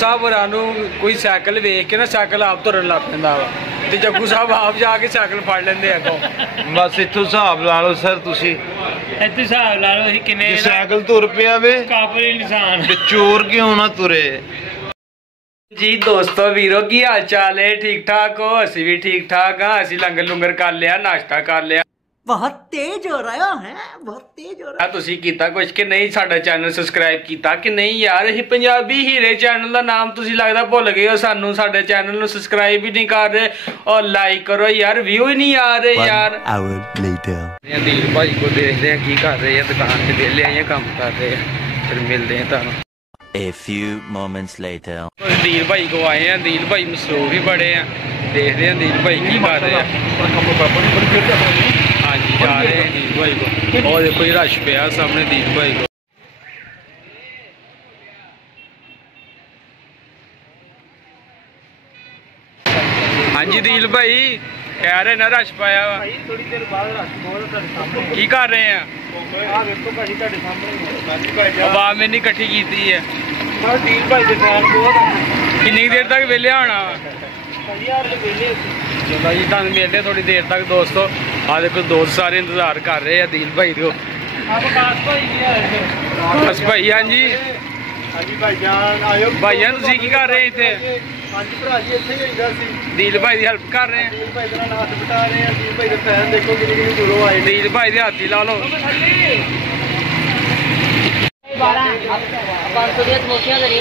साहब होरां कोई साइकिल वेख के ना साइकिल आप तुरन लग पैंदा वा ते जग्गू साहब आप जाके साइकिल फड़ लेंदे अगों। बस इत्थों हिसाब ला लो सर तुसी, इत्थे हिसाब ला लो असीं किन्ने साइकिल तुर पिया वे काबल इंसान ते चोर क्यों ना तुरे। जी दोस्तों वीरो की हाल चाल है, ठीक ठाक हो? असी भी ठीक ठाक हाँ। असी लंगर लुंगर कर लिया, नाश्ता कर लिया। बहुत तेज हो रहा है, बहुत तेज हो रहा है। तुसी कीता कुछ कि नहीं? साडा चैनल सबसक्राइब कीता कि नहीं यार? असी पंजाबी हीरे चैनल का नाम तुसी लगदा भुल गए हो, सानू साडे चैनल नू सबसक्राइब भी नहीं कर रहे और लाइक करो यार, व्यू ही नहीं आ रहे यार। दिल भाई को देखते हैं की कर रहे हैं, दुकान से वेले आए काम कर रहे हैं, फिर मिलते हैं तुहानू। A few moments later. दिल भाई को आए हैं, दिल भाई मसरूफ ही बड़े हैं, देखते हैं दिल भाई की कर रहे हैं। हाँ जी जा रहे हैं दिल भाई को, और देखो ये रश पे सामने दिल भाई को। हाँ जी दिल भाई कह रहे ना रश पाया वा, थोड़ी देर बाद रश बहुत की कर रहे हैं? आ देखो भाजी ਤੁਹਾਡੇ ਸਾਹਮਣੇ आवाम इन्नी इकट्ठी की है। बस दिल भाई ਦੇ ਫੈਨ ਬਹੁਤ किन्नी देर तक वेले आना वा? ਭਾਜੀ ਯਾਰ ਵੇਲੇ चलो जी तुम मिलते थोड़ी देर तक दोस्तों। आ देखो दोस्त सारे इंतजार कर रहे हैं दिल भाई को। ਆਪ ਕਾਸ ਭਾਈ ਵੀ ਆਏ ਨੇ। बस भाई हाँ जी ਹਾਂਜੀ ਭਾਈ ਜਾਨ ਆਇਓ ਭਾਈਆਂ ਤੁਸੀਂ ਕੀ ਕਰ ਰਹੇ ਇੱਥੇ? ਹਾਂਜੀ ਭਰਾ ਜੀ ਇੱਥੇ ਹੀ ਹੁੰਦਾ ਸੀ। दिल भाई की हेल्प कर रहे हैं। ਦਿਲ ਭਾਈ ਦਾ ਨਾਮ ਬਤਾ ਰਹੇ ਆ, ਦਿਲ ਭਾਈ ਦੇ ਫੈਨ ਦੇਖੋ ਕਿੰਨੀ ਕਿੰਨੀ ਦੂਰੋਂ ਆਏ ਨੇ। दिल भाई के हाथी ला लो। 500 ਦੀਆਂ ਸਮੋਸੀਆਂ ਕਰੀ।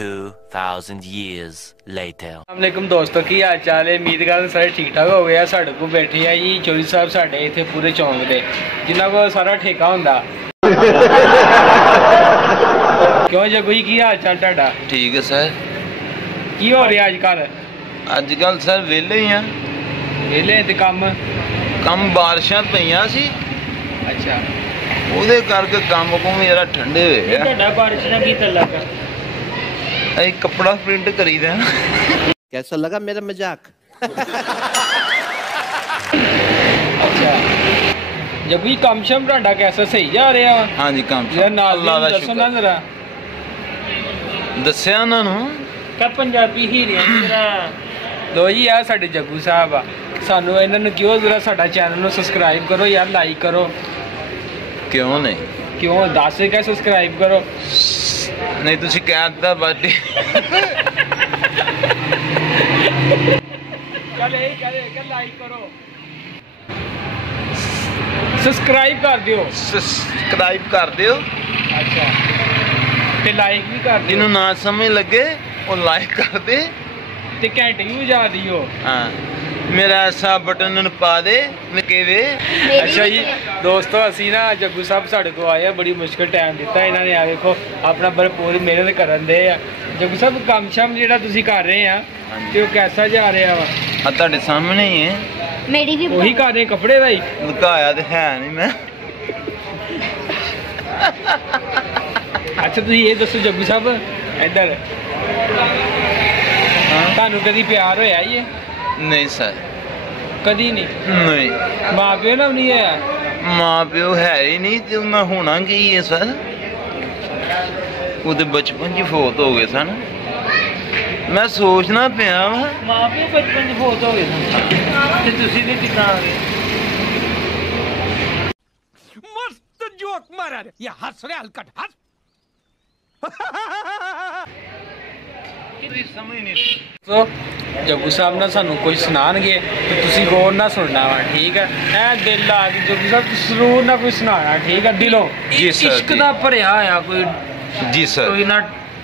$2,000 years later. अस्सलामुअलैकुम दोस्तों की हाल चाल है? उम्मीद करते सारे ठीक ठाक हो गया। साढ़े को बैठे है जी चौधरी साहब साढ़े इतने पूरे चौंक दे जिन्हों को सारा ठेका होंदा। क्यों जगू जी की हाल चाल तुहाडा? ठीक है सर। की हो रहा अजकल? अजकल सर वेले ही हैं, वेले ते कम बारिशां पईयां सी, अच्छा ਉਹਦੇ ਕਰਕੇ ਕੰਮ ਕੁਮ ਜਰਾ ਠੰਡੇ ਹੋਏ ਆ। ਤੁਹਾਡਾ ਬਾਰਿਸ਼ ਨਾਲ ਕੀ ਤਲਕ? ਅਸੀਂ ਕੱਪੜਾ ਪ੍ਰਿੰਟ ਕਰੀਦਾ। कैसा लगा मेरा मजाक? अच्छा जब भी कम शम तुहाडा कैसा सही जा रहा वा? हाँ जी काम यार नाल अल्लाह दा दसो ना शुक्र। जरा। ਦੱਸਿਆ ਉਹਨਾਂ ਨੂੰ ਕਾ ਪੰਜਾਬੀ ਹੀਰਿਆਂ ਦੀ ਜਰਾ लो जी यार साडे जग्गू साहब आ, सानू इन्हां नूं क्यों जरा साडा चैनल नूं सबसक्राइब करो यार, लाइक करो। ਕਿਉਂ नहीं? क्यों दस क्या सबसक्राइब करो। नहीं ਤੁਸੀਂ ਕਹਿ ਦਿੱਤਾ ਬਾਡੀ। चल लाइक करो, सब्सक्राइब कर दियो। ਸਬਸਕ੍ਰਾਈਬ ਕਰ ਦਿਓ, अच्छा ते लाइक भी कर दियो। ਜਿਹਨੂੰ ਨਾ ਸਮਝ ਲੱਗੇ ਉਹ ਲਾਈਕ ਕਰ ਦੇ ते घंटे भी बजा दियो। हाँ मेरा ऐसा बटन पा दे निके वे। अच्छा जी दोस्तों असी ना जग्गू साहब साढ़े को आए, बड़ी मुश्किल टाइम दिता इन्होंने। आ देखो अपना भरपूर मेहनत करन दे आ। जग्गू साहब काम शाम जिहड़ा तुसीं कर रहे हैं ते ओह कैसा जा रहा वा? आ ਤੁਹਾਡੇ सामने ही है, मेरी भी वही कर रहे कपड़े का ही। लुकाया तो है नहीं मैं। अच्छा तुसीं ये दसो जग्गू साहब इधर ਤੁਹਾਨੂੰ कभी प्यार होया ही है? नहीं सर कभी नहीं। नहीं माँ प्यो ना नहीं है? माँ प्यो है ही नहीं तो उन्हें होना की है सर, वो तो बचपन च फौत हो गए सन। मैं सोचना पिया वा ਮਾਂ ਪਿਓ ਬਚਪਨ ਚ ਫੌਤ ਹੋ ਗਏ ਸਨ ਤੇ ਤੁਸੀਂ ਵੀ ਕਿੱਦਾਂ ਆ ਗਏ? मस्त जोक मारा रे, ये हंस रे हलकट हंस। समझ नहीं। तो जग्गू साहब ना सानू कोई सुनानगे तो तुसी गौर ना सुनना वा, ठीक है? ऐ दिल ला के जग्गू साहब जरूर ना कोई सुनाना, ठीक है? दिलों जी सर, ਇਸ਼ਕ जी। ਦਾ ਭਰਿਆ ਆ ਕੋਈ जी सर। ਕੋਈ ਨਾ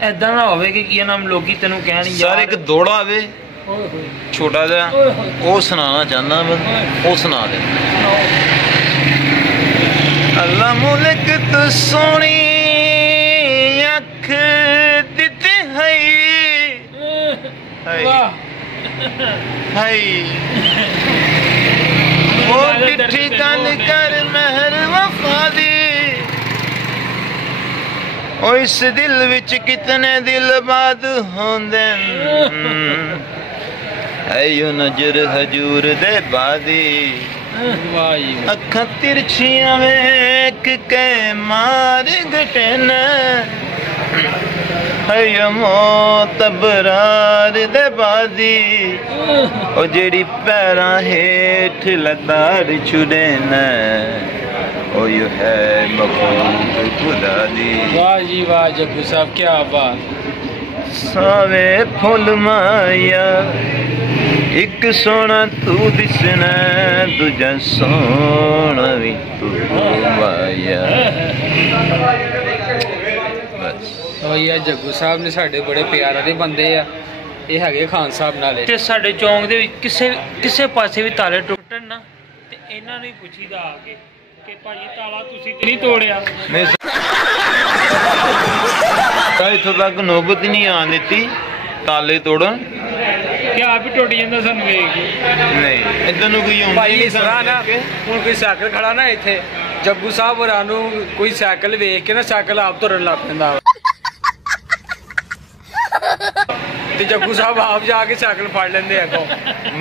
ਐਦਾਂ ਨਾ ਹੋਵੇ ਕਿ ਕੀ ਨਾਮ ਲੋਕੀ ਤੈਨੂੰ ਕਹਿਣ सर एक दौड़ा वे ਛੋਟਾ ਜਿਹਾ ਉਹ ਸੁਣਾਉਣਾ ਚਾਹੁੰਦਾ ਮੈਂ, ਉਹ ਸੁਣਾ ਦੇ। ਅੱਲਾ ਮੁਲਕ ਤੂੰ ਸੋਹਣੀ ਅੱਖ ਦਿੱਤੀ ਹੈ ਹਾਈ ਉਹ ਡਿੱਠੀ ਗੱਲ ਕਰ ਮਹਿਰ ਵਫਾ ਦੀ। ਉਹ ਇਸ ਦਿਲ ਵਿੱਚ ਕਿਤਨੇ ਦਿਲ ਬਾਦ ਹੁੰਦੇ ਐਯੋ ਨਜ਼ਰ ਹਜੂਰ ਦੇ ਬਾਦੀ। ਅੱਖਾਂ ਤਿਰਛੀਆਂ ਵੇਖ ਕੇ ਮਾਰ ਗਟਨ ਐਯੋ ਮੋਤਬਰਾਰ ਦੇ ਬਾਦੀ। ਉਹ ਜਿਹੜੀ ਪੈਰਾਂ ਹੇਠ ਲਤਾੜ ਛੁੜੇ ਨਾ ਉਹ ਯੋ ਹੈ ਮਖਲੂਕ ਖੁਦਾ ਦੀ। ਵਾਹ ਜੀ ਵਾਹ ਜੱਗੂ ਸਾਹਿਬ, ਕੀ ਬਾਤ। ਸਾਵੇ ਫੁੱਲ ਮਾਇਆ ਇੱਕ ਸੋਹਣਾ ਤੂੰ ਦਿਸਣਾ ਦੂਜਾ ਸੋਹਣਾ ਵੀ ਤੂੰ ਮਾਇਆ। ਬਸ ਜੱਗੂ ਸਾਹਿਬ ਨੇ ਸਾਡੇ ਬੜੇ ਪਿਆਰ ਦੇ ਬੰਦੇ ਆ। ਇਹ ਹੈਗੇ ਖਾਨ ਸਾਹਿਬ ਨਾਲੇ। ਤੇ ਸਾਡੇ ਚੌਂਕ ਦੇ ਵਿੱਚ ਕਿਸੇ ਪਾਸੇ ਵੀ ਤਾਲੇ ਟੁੱਟਣ ਨਾ ਤੇ ਇਹਨਾਂ ਨੂੰ ਹੀ ਪੁੱਛੀਦਾ ਆ ਕੇ ਕਿ ਭਾਜੀ ਤਾਲਾ ਤੁਸੀਂ ਤੇ ਨਹੀਂ ਤੋੜਿਆ। ਨਹੀਂ ਇੱਥੋਂ ਤੱਕ ਨੌਬਤ ਨਹੀਂ ਆਉਣ ਦਿੱਤੀ ਤਾਲੇ ਤੋੜਨ। ਕਿ ਆਪ ਹੀ ਟੁੱਟ ਜਾਂਦਾ ਸਾਨੂੰ ਵੇਖ ਕੇ। ਨਹੀਂ ਇੱਧਰ ਨੂੰ ਕੋਈ ਆਉਂਦਾ ਭਾਈ ਇਸ ਤਰ੍ਹਾਂ ਨਾ ਹੁਣ ਕੋਈ ਸਾਈਕਲ ਖੜਾ ਨਾ ਇੱਥੇ, ਜੱਗੂ ਸਾਹਿਬ ਹੋਰਾਂ ਨੂੰ ਕੋਈ ਸਾਈਕਲ ਵੇਖ ਕੇ ਨਾ ਸਾਈਕਲ ਆਪ ਤੁਰਨ ਲੱਗ ਪੈਂਦਾ ਤੇ ਜੱਗੂ ਸਾਹਿਬ ਆਪ ਜਾ ਕੇ ਸਾਈਕਲ ਫੜ ਲੈਂਦੇ ਅੱਗੋਂ।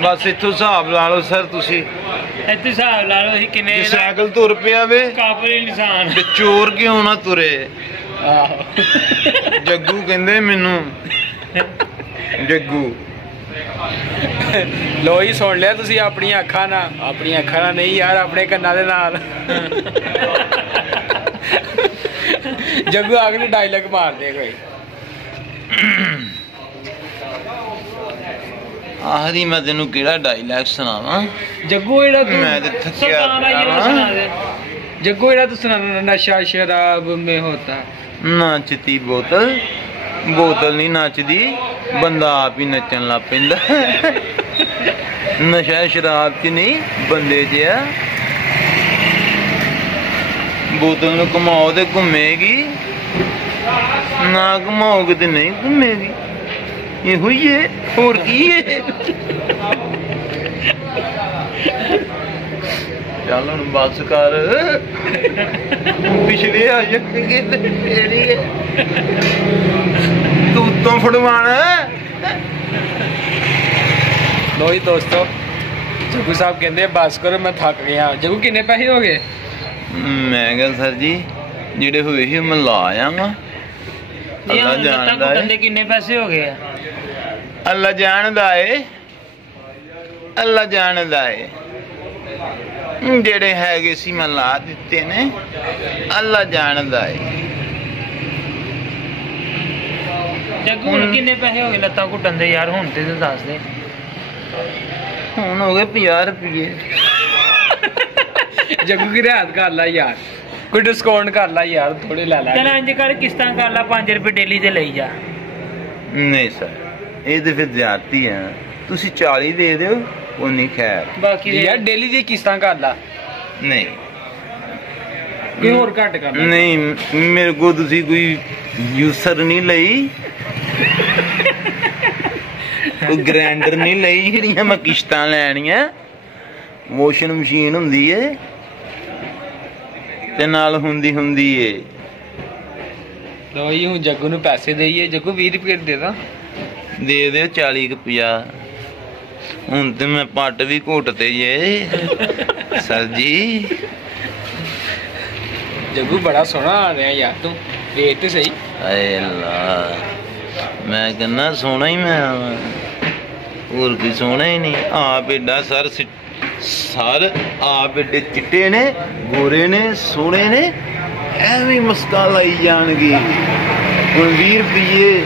ਬਸ ਇੱਥੋਂ ਹਿਸਾਬ ਲਾ ਲਓ ਸਰ ਤੁਸੀਂ। ਇੱਥੇ ਹਿਸਾਬ ਲਾ ਲਓ ਅਸੀਂ ਕਿੰਨੇ ਸਾਈਕਲ ਤੁਰ ਪਿਆ ਵੇ ਕਾਬਲ ਇਨਸਾਨ ਤੇ ਚੋਰ ਕਿਉਂ ਨਾ ਤੁਰੇ। ਆਹੋ ਜੱਗੂ ਕਹਿੰਦੇ ਮੈਨੂੰ ਜੱਗੂ। ਲੋ ਹੀ ਸੁਣ ਲਿਆ ਤੁਸੀਂ ਆਪਣੀਆਂ ਅੱਖਾਂ ਨਾਲ ਨਹੀਂ ਯਾਰ, ਆਪਣੇ ਕੰਨਾਂ ਦੇ ਨਾਲ। ਜੱਗੂ ਅਗਲੇ ਡਾਇਲੌਗ ਮਾਰਦੇ ਕੋਈ। ਆਖਰੀ ਮੈਂ ਤੈਨੂੰ ਕਿਹੜਾ ਡਾਇਲੌਗ ਸੁਣਾਵਾਂ। ਜੱਗੂ ਜਿਹੜਾ ਮੈਂ ਤੇ ਥੱਕਿਆ ਜੱਗੂ ਜਿਹੜਾ ਤੂੰ ਸੁਣਾਉਣਾ ਨਸ਼ਾ ਸ਼ਰਾਬ ਮੇ ਹੋਤਾ। ਨੱਚਦੀ ਬੋਤਲ ਬੋਤਲ ਨਹੀਂ ਨੱਚਦੀ, ਬੰਦਾ ਆਪ ਹੀ ਨੱਚਣ ਲੱਗ ਪੈਂਦਾ। ਨਸ਼ਾ ਸ਼ਰਾਬ ਚ ਨਹੀਂ ਬੰਦੇ ਚ ਆ। ਬੋਤਲ ਨੂੰ ਘੁਮਾਓ ਤੇ ਘੁੰਮੇਗੀ, ਨਾ ਘੁਮਾਓਗੇ ਤੇ ਨਹੀਂ ਘੁੰਮੇਗੀ। ਇਹੋ ਹੀ ਹੈ, ਹੋਰ ਕੀ ਹੈ। ਚੱਲ ਹੁਣ ਬੱਸ ਕਰ, ਪਿਛਲੇ ਆ ਜਾਣਗੇ ਤੇ ਤੇਰੀ ਤੂੰ ਉੱਤੋਂ ਫੜਵਾਣ। ਲੋ ਜੀ ਦੋਸਤੋ, ਜੱਗੂ ਸਾਹਿਬ ਕਹਿੰਦੇ ਬਸ ਕਰੋ ਮੈਂ ਥੱਕ ਗਿਆ। ਜੱਗੂ ਕਿੰਨੇ ਪੈਸੇ ਹੋ ਗਏ? ਮੈਂ ਕਿਹਾ ਸਰ ਜੀ ਜਿਹੜੇ ਹੋਏ ਸੀ ਮੈਂ ਲਾ ਆਵਾਂ। ਅੱਲਾ ਜਾਣਦਾ ਹੈ ਕਿੰਨੇ ਪੈਸੇ ਹੋ ਗਏ ਆ। ਅੱਲਾ ਜਾਣਦਾ ਏ, ਅੱਲਾ ਜਾਣਦਾ ਏ। ਜਿਹੜੇ ਹੈਗੇ ਸੀ ਮੈਂ ਲਾ ਦਿੱਤੇ ਨੇ, ਅੱਲਾ ਜਾਣਦਾ ਏ। ਜੱਗੂ ਹੁਣ ਕਿੰਨੇ ਪੈਸੇ ਹੋ ਗਏ ਲੱਤਾਂ ਘੁੱਟਣ ਦੇ ਯਾਰ? ਹੁਣ ਤੇ ਦੱਸ ਦੇ। ਹੁਣ ਹੋ ਗਏ 50 ਰੁਪਏ। ਜੱਗੂ ਕੀ ਰਿਆਤ ਕਰ ਲਾ ਯਾਰ, ਕੋਈ ਡਿਸਕਾਊਂਟ ਕਰ ਲਾ ਯਾਰ, ਥੋੜੇ ਲੈ ਲੈ। ਚੱਲ ਇੰਜ ਕਰ ਕਿਸ਼ਤਾਂ ਕਰ ਲਾ, 5 ਰੁਪਏ ਡੇਲੀ ਦੇ ਲਈ ਜਾ। ਨਹੀਂ ਸਰ ਇਹ ਤੇ ਫਿਰ ਜ਼ਿਆਦਤੀ ਹੈ। ਤੁਸੀਂ 40 ਦੇ ਦਿਓ ਉਨੀ ਖੈਰ। ਬਾਕੀ ਯਾਰ ਡੇਲੀ ਦੀ ਕਿਸ਼ਤਾਂ ਕਰ ਲਾ। ਨਹੀਂ ਕੋਈ ਹੋਰ ਘੱਟ ਕਰ। ਨਹੀਂ ਮੇਰੇ ਕੋਲ ਤੁਸੀਂ ਕੋਈ ਯੂਸਰ ਨਹੀਂ ਲਈ, ਕੋਈ ਗ੍ਰੈਂਡਰ ਨਹੀਂ ਲਈ ਜਿਹੜੀਆਂ ਮੈਂ ਕਿਸ਼ਤਾਂ ਲੈਣੀਆਂ। ਵਾਸ਼ਿੰਗ ਮਸ਼ੀਨ ਹੁੰਦੀ ਏ ਤੇ ਨਾਲ ਹੁੰਦੀ ਏ। ਲੋ ਜੀ ਹੁਣ ਜੱਗੂ ਨੂੰ ਪੈਸੇ ਦੇਈਏ। ਜੱਗੂ 20 ਰੁਪਏ ਦੇ ਦਾਂ। ਦੇ ਦਿਓ 40 ਕੁ 50। ਹੁਣ ਤੇ ਮੈਂ ਪੱਟ ਵੀ ਘੁੱਟਦੇ ਜੇ ਸਰ ਜੀ। ਜੱਗੂ ਬੜਾ ਸੋਹਣਾ ਆ ਰਿਹਾ ਯਾਰ, ਤੂੰ ਵੇਖ ਤੇ ਸਹੀ। ਆਏ ਅੱਲਾ, ਮੈਂ ਕਹਿੰਦਾ ਸੋਹਣਾ ਹੀ ਮੈਂ ਆਵਾਂ, ਹੋਰ ਕੋਈ ਸੋਹਣਾ ਹੀ ਨਹੀਂ। ਆਪ ਏਡਾ ਸਰ ਆਪ ਏਡੇ ਚਿੱਟੇ ਨੇ, ਗੋਰੇ ਨੇ, ਸੋਹਣੇ ਨੇ, ਐਵੇਂ ਮੁਸਕਾਨ ਲਾਈ ਜਾਣਗੇ। ਹੁਣ 20 ਰੁਪਏ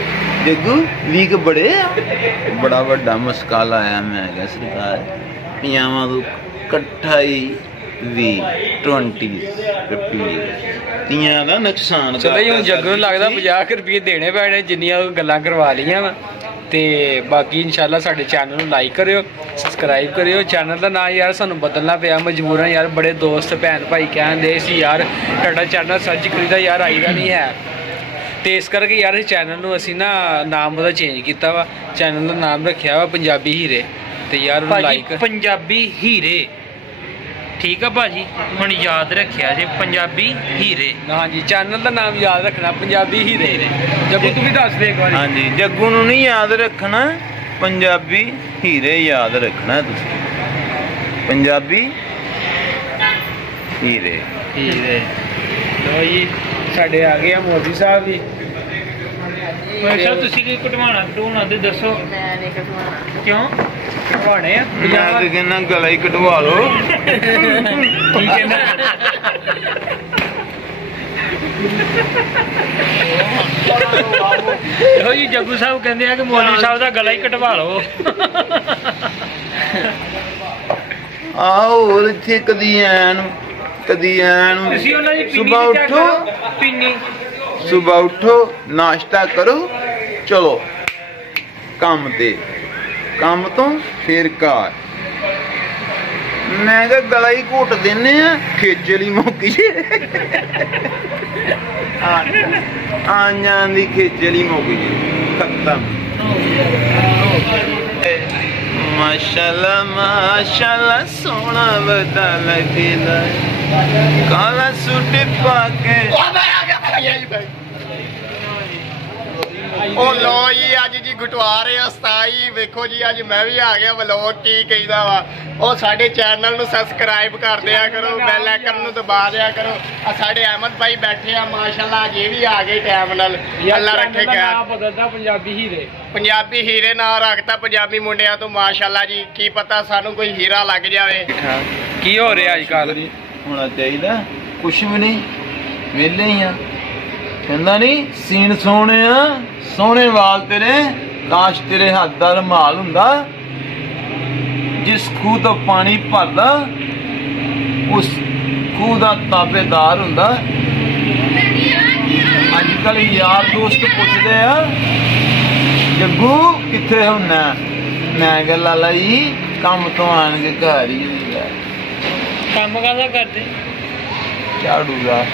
ਜੱਗੂ 20 ਬੜੇ ਆ। ਬੜਾ ਵੱਡਾ ਮੁਸਕਾਨ ਲਾਇਆ ਮੈਂ ਕਿਹਾ ਸਰਕਾਰ 50 ਤੋਂ ਇਕੱਠਾ ਹੀ 20 ਰੁਪਏ ਤੀਆਂ ਦਾ ਨੁਕਸਾਨ। ਚਲੋ ਹੁਣ ਜੱਗੂ ਨੂੰ ਲੱਗਦਾ 50 ਰੁਪਏ ਦੇਣੇ ਪੈਣੇ ਜਿੰਨੀਆਂ ਗੱਲਾਂ ਕਰਵਾ ਲਈਆਂ ਵਾ। ਤੇ ਬਾਕੀ ਇਨਸ਼ਾਅੱਲਾ ਸਾਡੇ ਚੈਨਲ ਨੂੰ ਲਾਈਕ ਕਰਿਓ, ਸਬਸਕ੍ਰਾਈਬ ਕਰਿਓ। ਚੈਨਲ ਦਾ ਨਾਂ ਯਾਰ ਸਾਨੂੰ ਬਦਲਣਾ ਪਿਆ ਮਜਬੂਰਨ ਯਾਰ, ਬੜੇ ਦੋਸਤ ਭੈਣ ਭਾਈ ਕਹਿੰਦੇ ਸੀ ਯਾਰ ਤੁਹਾਡਾ ਚੈਨਲ ਸਰਚ ਕਰੀਦਾ ਯਾਰ ਆਈਦਾ ਨਹੀਂ ਹੈ, ਤੇ ਇਸ ਕਰਕੇ ਯਾਰ ਇਸ ਚੈਨਲ ਨੂੰ ਅਸੀਂ ਨਾ ਨਾਮ ਉਹਦਾ ਚੇਂਜ ਕੀਤਾ ਵਾ। ਚੈਨਲ ਦਾ ਨਾਮ ਰੱਖਿਆ ਵਾ ਪੰਜਾਬੀ ਹੀਰੇ, ਤੇ ਯਾਰ ਉਹਨੂੰ ਲਾਈਕ ਪੰਜਾਬੀ ਹੀਰੇ, ਠੀਕ ਆ ਭਾਜੀ, ਹੁਣ ਯਾਦ ਰੱਖਿਆ ਜੇ ਪੰਜਾਬੀ ਹੀਰੇ। ਹਾਂਜੀ ਚੈਨਲ ਦਾ ਨਾਮ ਯਾਦ ਰੱਖਣਾ ਪੰਜਾਬੀ ਹੀਰੇ। ਜੱਗੂ ਤੂੰ ਵੀ ਦੱਸ ਦੇ ਇੱਕ ਵਾਰੀ। ਹਾਂਜੀ ਜੱਗੂ ਨੂੰ ਨਹੀਂ ਯਾਦ ਰੱਖਣਾ, ਪੰਜਾਬੀ ਹੀਰੇ ਯਾਦ ਰੱਖਣਾ ਤੁਸੀਂ, ਪੰਜਾਬੀ ਹੀਰੇ। ਲੋ ਜੀ ਸਾਡੇ ਆ ਗਏ ਆ ਮੋਦੀ ਸਾਹਿਬ ਵੀ। ਅੱਛਾ ਤੁਸੀਂ ਕੀ ਕਟਵਾਉਣਾ ਤੇ ਦੱਸੋ। ਮੈਂ ਨਹੀਂ ਕਟਵਾਉਣਾ। ਕਿਉਂ ਕਟਵਾਣੇ ਆ ਮੈਂ ਤਾਂ ਕਹਿੰਦਾ ਗਲਾ ਹੀ ਕਟਵਾ ਲਓ। ਕੀ ਕਹਿੰਦਾ? ਇਹੋ ਜੀ ਜੱਗੂ ਸਾਹਿਬ ਕਹਿੰਦੇ ਆ ਕਿ ਮੌਲਵੀ ਸਾਹਿਬ ਦਾ ਗਲਾ ਹੀ ਕਟਵਾ ਲਓ। ਆਓ ਹੋਰ ਇੱਥੇ ਕਦੀ ਐਨ ਕਦੀ ਐਨ। ਤੁਸੀਂ ਉਹਨਾਂ ਦੀ ਸੁਬਹ ਉੱਠੋ, ਪਿੰਨੀ ਸੁਬਹ ਉੱਠੋ, ਨਾਸ਼ਤਾ ਕਰੋ, ਚਲੋ ਕੰਮ ਤੇ, ਕੰਮ ਤੋਂ ਫਿਰ ਘਰ। ਮੈਂ ਕਿਹਾ ਗਲਾ ਹੀ ਘੁੱਟ ਦਿੰਨੇ ਆ, ਖੇਚਲ ਹੀ ਮੁੱਕ ਜੇ। ਆਈਆਂ ਦੀ ਖੇਚਲ ਹੀ ਮੁੱਕ ਜੇ, ਖਤਮ। ਮਾਸ਼ਾਅੱਲਾ ਮਾਸ਼ਾਅੱਲਾ ਸੋਹਣਾ ਬੜਾ ਲੱਗਦਾ, ਕਾਲਾ ਸੂਟ ਪਾ ਕੇ। ਉਹ ਲੋ ਜੀ ਅੱਜ ਜੀ ਘਟਵਾ ਰਹੇ ਆ ਸਤਾਈ। ਵੇਖੋ ਜੀ ਅੱਜ ਮੈਂ ਵੀ ਆ ਗਿਆ ਵਲੋਗ। ਕੀ ਕਹਿੰਦਾ ਵਾ ਉਹ ਸਾਡੇ ਚੈਨਲ ਨੂੰ ਸਬਸਕ੍ਰਾਈਬ ਕਰ ਦਿਆ ਕਰੋ, ਬੈਲ ਆਈਕਨ ਨੂੰ ਦਬਾ ਦਿਆ ਕਰੋ। ਆ ਸਾਡੇ ਅਹਿਮਦ ਭਾਈ ਬੈਠੇ ਆ ਮਾਸ਼ਾਅੱਲਾ, ਜੇ ਵੀ ਆ ਗਏ ਟਾਈਮ ਨਾਲ। ਅੱਲਾ ਰੱਖੇ ਨਾਮ ਬਦਲਦਾ ਪੰਜਾਬੀ ਹੀਰੇ, ਪੰਜਾਬੀ ਹੀਰੇ ਨਾਂ ਰੱਖਤਾ ਪੰਜਾਬੀ ਮੁੰਡਿਆਂ ਤੋਂ ਮਾਸ਼ਾਅੱਲਾ ਜੀ। ਕੀ ਪਤਾ ਸਾਨੂੰ ਕੋਈ ਹੀਰਾ ਲੱਗ ਜਾਵੇ। ਕੀ ਹੋ ਰਿਹਾ ਅੱਜ ਕੱਲ? ਹੋਣਾ ਚਾਹੀਦਾ ਕੁਛ ਵੀ ਨਹੀਂ, ਵਿਹਲੇ ਹੀ ਆ। ਕਹਿੰਦਾ ਨਹੀਂ ਸੀਨ ਸੋਹਣੇ ਆ, ਸੋਹਣੇ ਵਾਲ ਤੇਰੇ, ਕਾਸ਼ ਤੇਰੇ ਹੱਥ ਦਾ ਰੁਮਾਲ ਹੁੰਦਾ। ਜਿਸ ਖੂਹ ਤੋਂ ਪਾਣੀ ਭਰਦਾ ਉਸ ਖੂਹ ਦਾ ਤਾਬੇਦਾਰ ਹੁੰਦਾ। ਅੱਜ ਕੱਲ ਯਾਰ ਦੋਸਤ ਪੁੱਛਦੇ ਆ ਜੱਗੂ ਕਿੱਥੇ ਹੁੰਨਾ? ਮੈਂ ਕਿਹਾ ਲਾਲਾ ਜੀ ਕੰਮ ਤੋਂ ਆਣ ਕੇ ਘਰ ਹੀ ਹੁੰਦਾ। ਕੰਮ ਕਾਹਦਾ ਕਰਦੇ? ਝਾੜੂ ਦਾ।